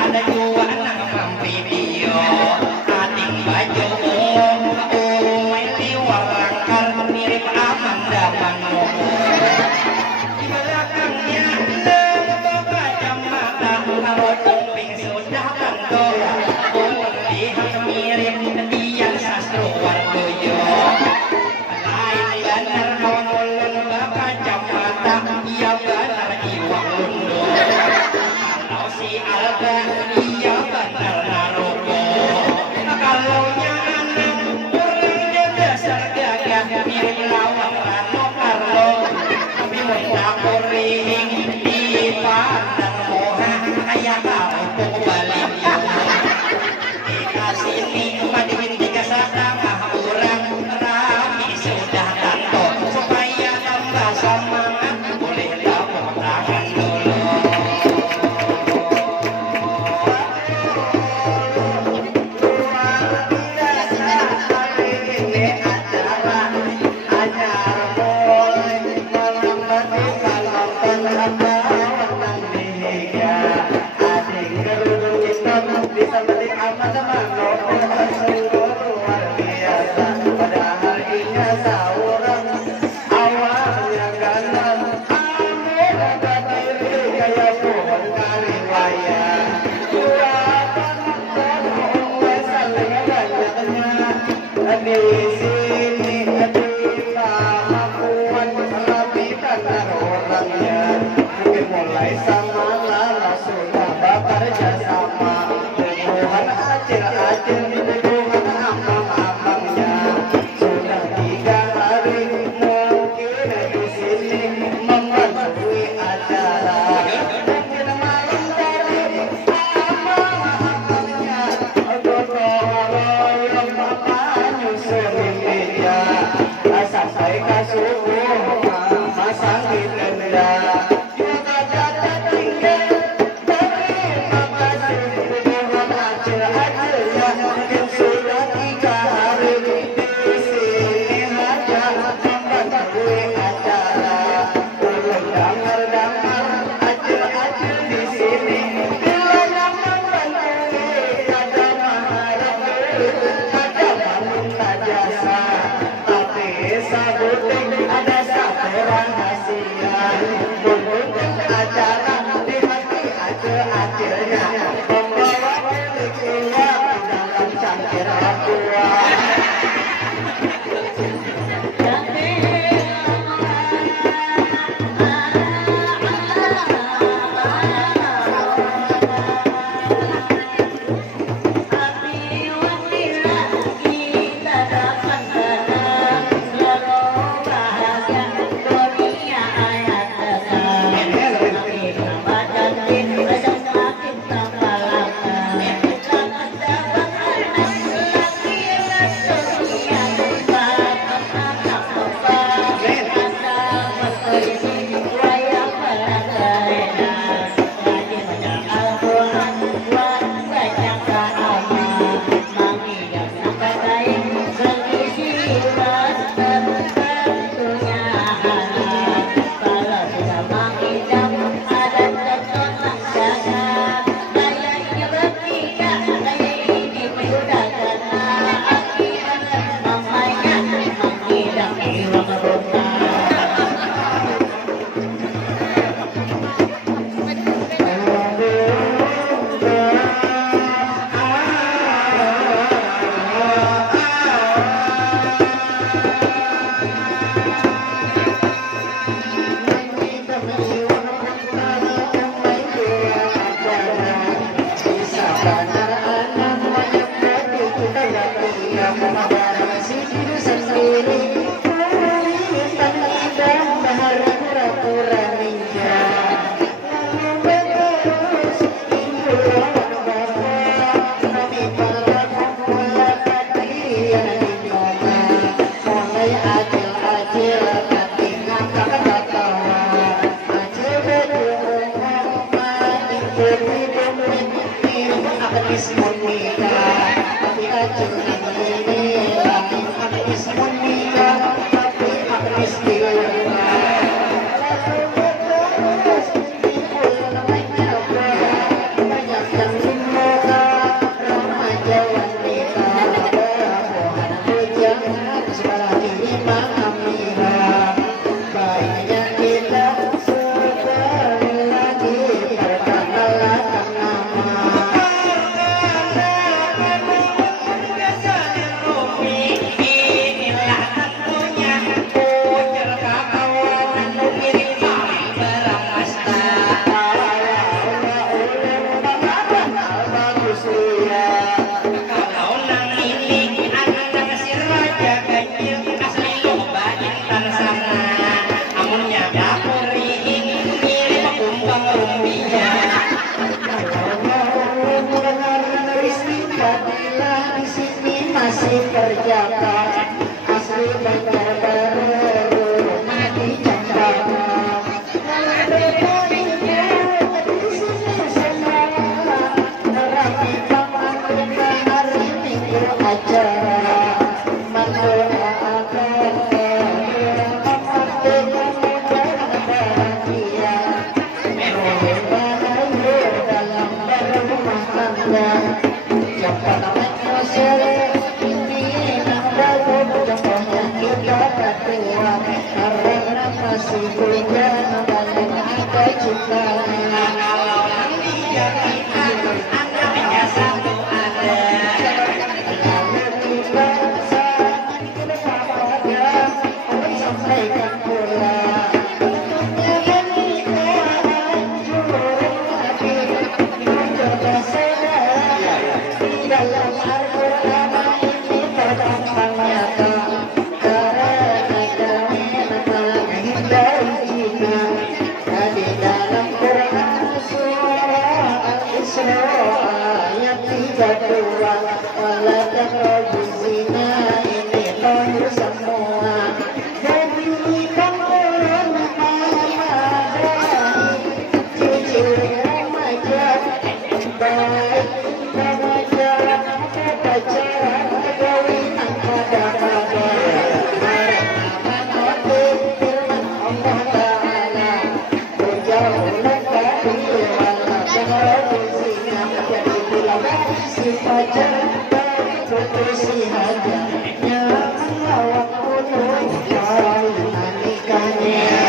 ada jua nang mampi dio ating baju liwar langkar mirip Amanda Manopo di belakangnya lembut kacamata kalau kuping sudah bandol lihat mirip Dian Sastrowardoyo lain benar kawan ulun kacamata iya benar Iwak Lundo kalau si Alba iya benar Naruto kalau nya anak orang dia dasar gagah mirip lawang Rano Karlo tapi mau kuring di pandang moha kayak kau balik kita sini padiin tiga setengah orang rame sudah tato supaya tambah semangat boleh tepuk tangan dulu Yang Kalau nang ini anak si raja kecil asli loba intan sana amunnya dapur ini kumbang rumbia di sini masih kerja asli Banjar Baru mati candama kalau nang dia kita anaknya satu ada sampaikan pula dalam Al-Quran ini terdapat nyata karena kami menghindari zina di dalam Quran surah Al-Isra ayat 32 wala taqrabu zina ini lahir semua jadi kamu ciri remaja baik remaja pacaran kawinan pada mereka mengerti firman Allah Ta'ala berjauhlah dari wala taqrabu zina jadi bila si pacaran putusi hajatnya melawak bunuh kawinan nikahnya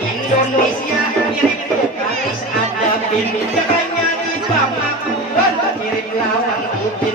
Indonesia mirip vokalis ada bin, jakanya di Bamakuan mirip lawan Udin.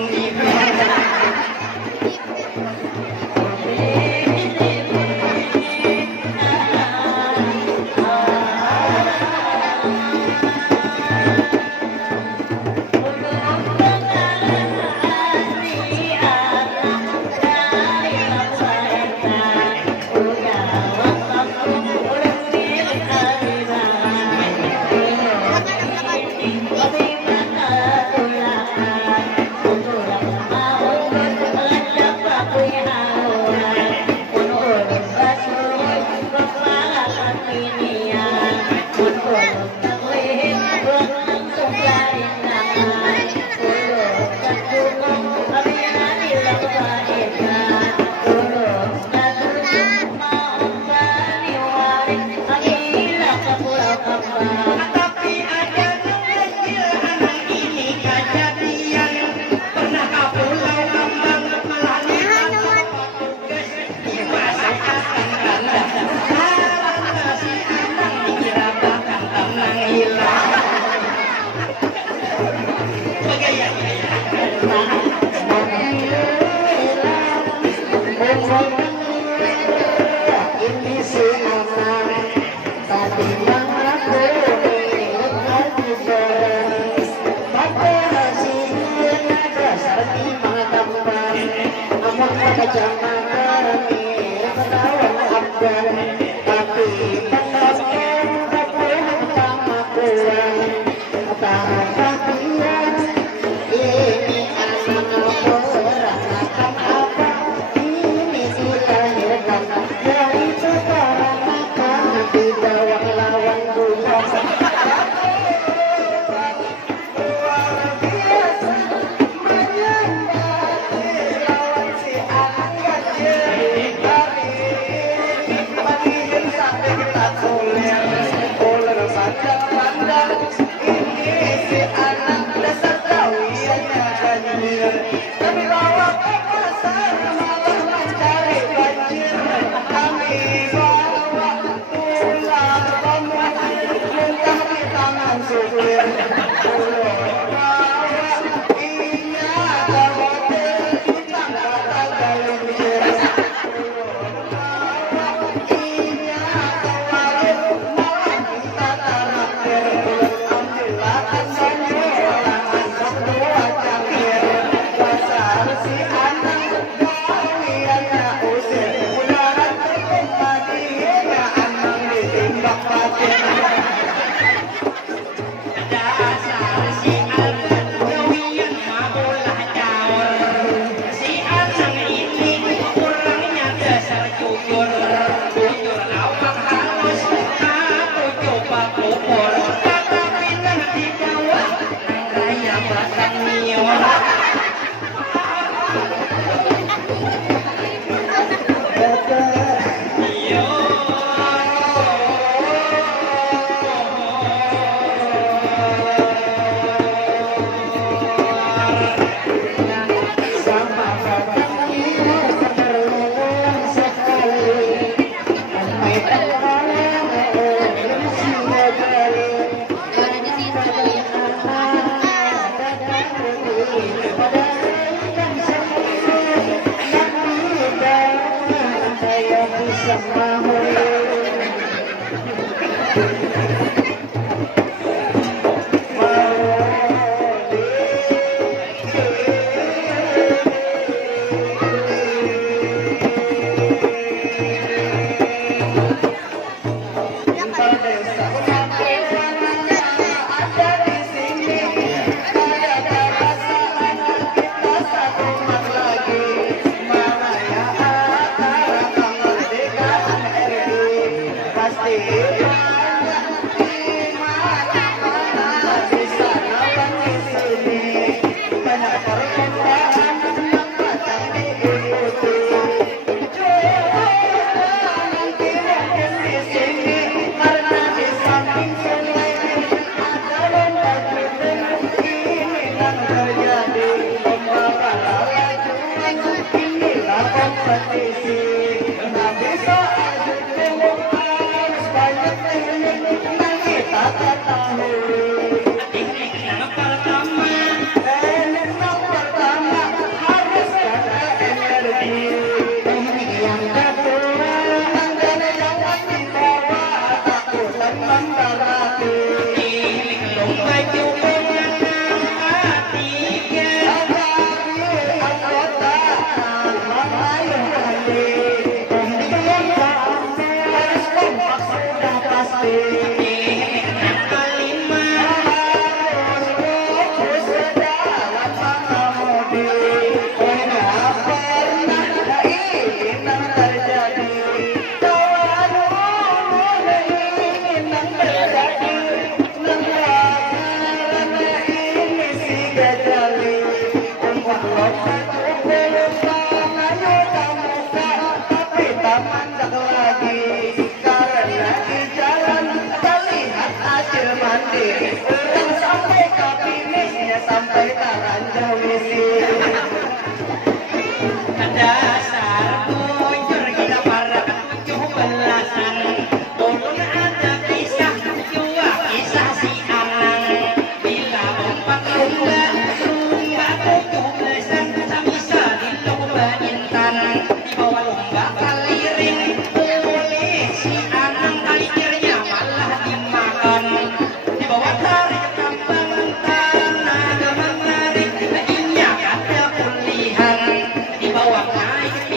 Di bawah naik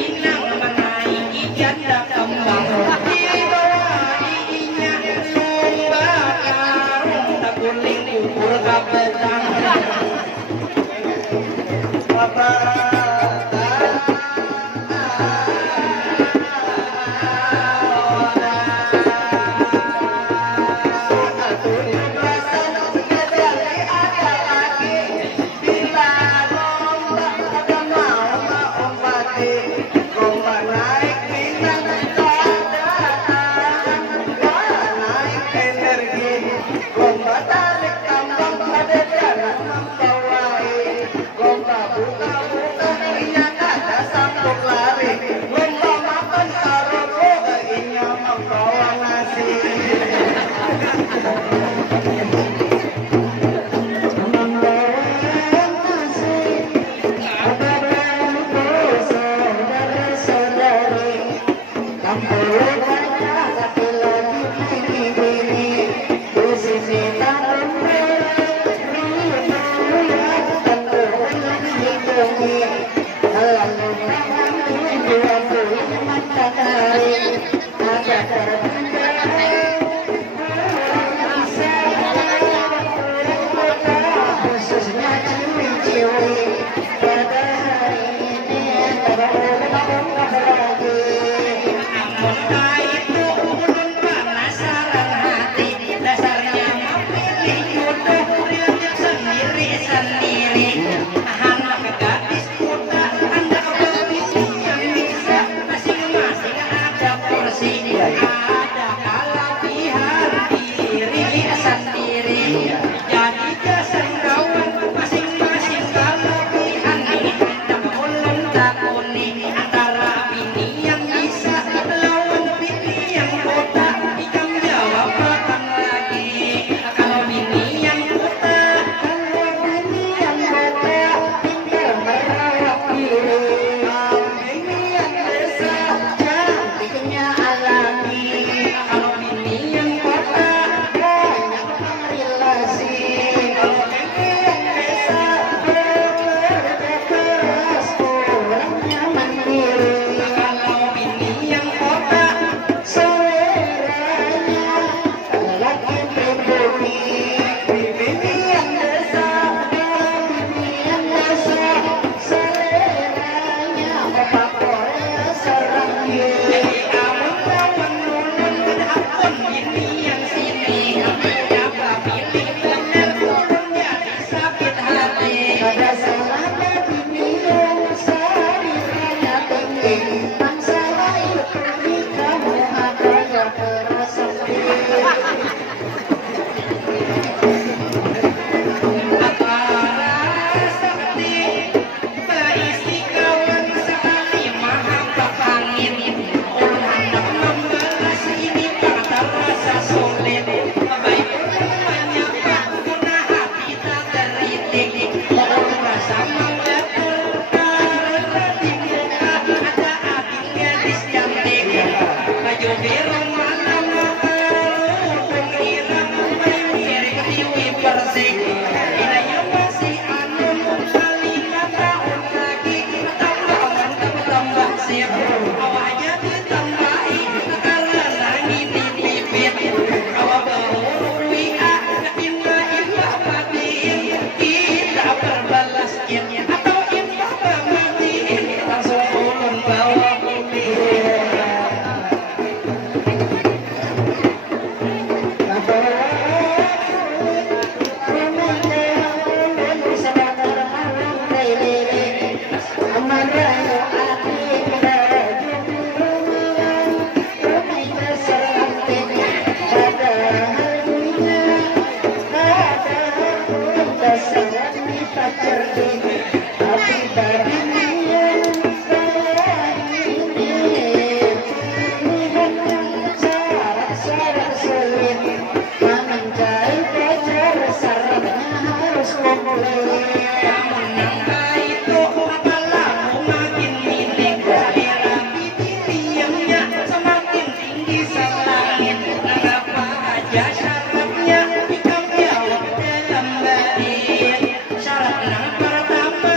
Syarat yang pertama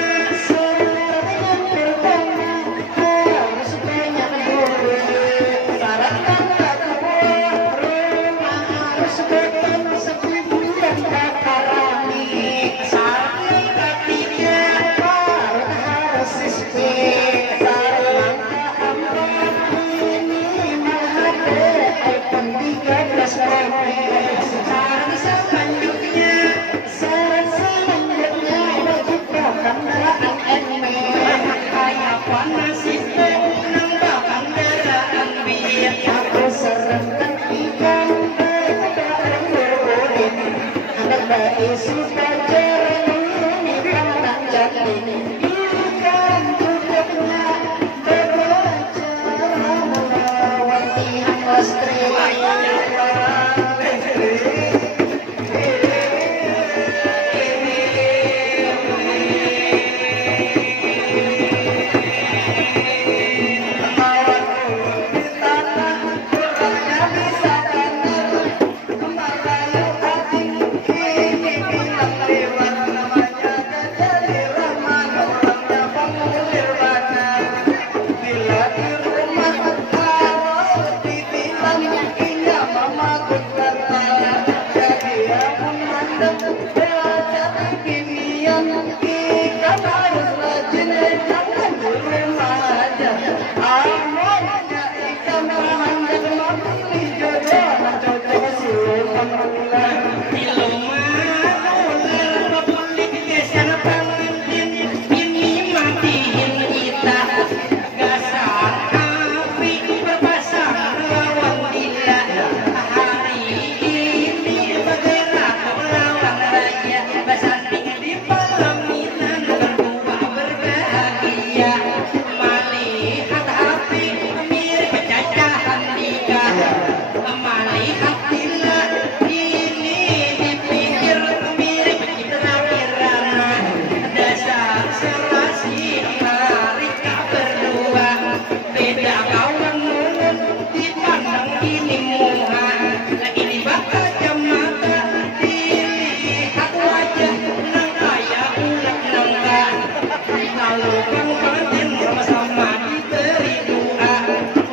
Bang Patin sama-sama diberi doa,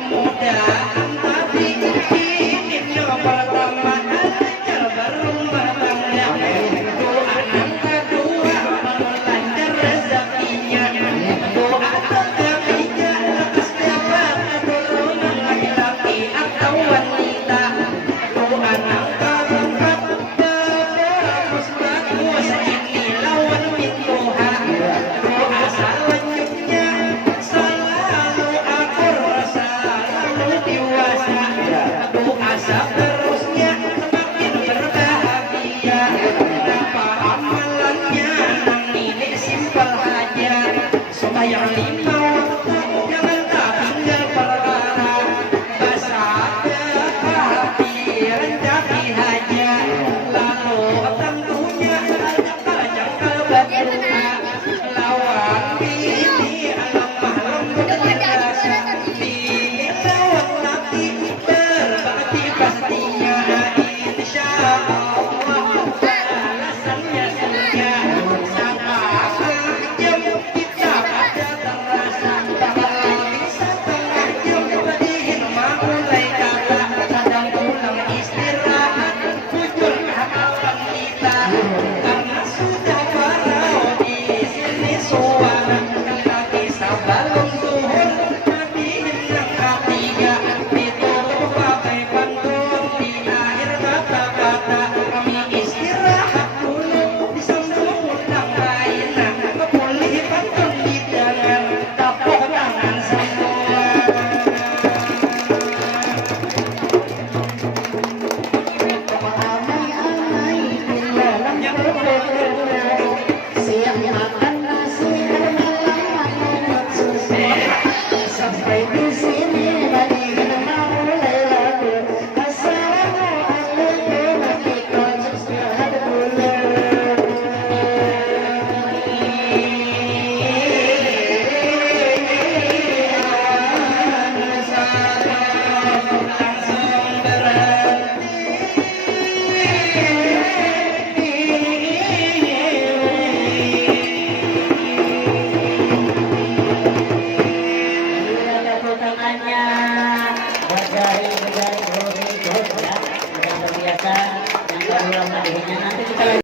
mudah-mudahan tadi hidupnya pertama lancar berumah tangga. Doa yang kedua lancar rezekinya, doa ketiga lekas dapat keturunan laki-laki atau wanita, doa yang keempat bagus-bagus ini lawan pintuha, doa selanjutnya selalu akur selalu dewasa, doa seterusnya semakin berbahagia. Apa amalannya ini simpel aja, supaya 5 waktu jangan tak tinggal perkara, basah hati rencana haja, lalu tentunya jangkal berdoa, lawan bini lemah lembut biasa, bini lawan laki berbakti pastinya, insya Allah balasannya surga. Jam kita pada terasa, bakal bisa setengah jam beriin mulai kata, kadang pulang istirahat bujur harapan kita, karena sudah parau di sini suara lagi sabalung zuhur matiin yang ketiga, ditutup pakai pantun di akhir kata-kata, kami istirahat dulu disambung pulang lain, kepulih pantun di tangan, tepuk tangan semua. Amai-amai di dalam perut, siap makan nasi malam minum susu. Sampai di sini Madinah mulai laku. Assalamualaikum kita istirahat dulu. Tangannya, wajah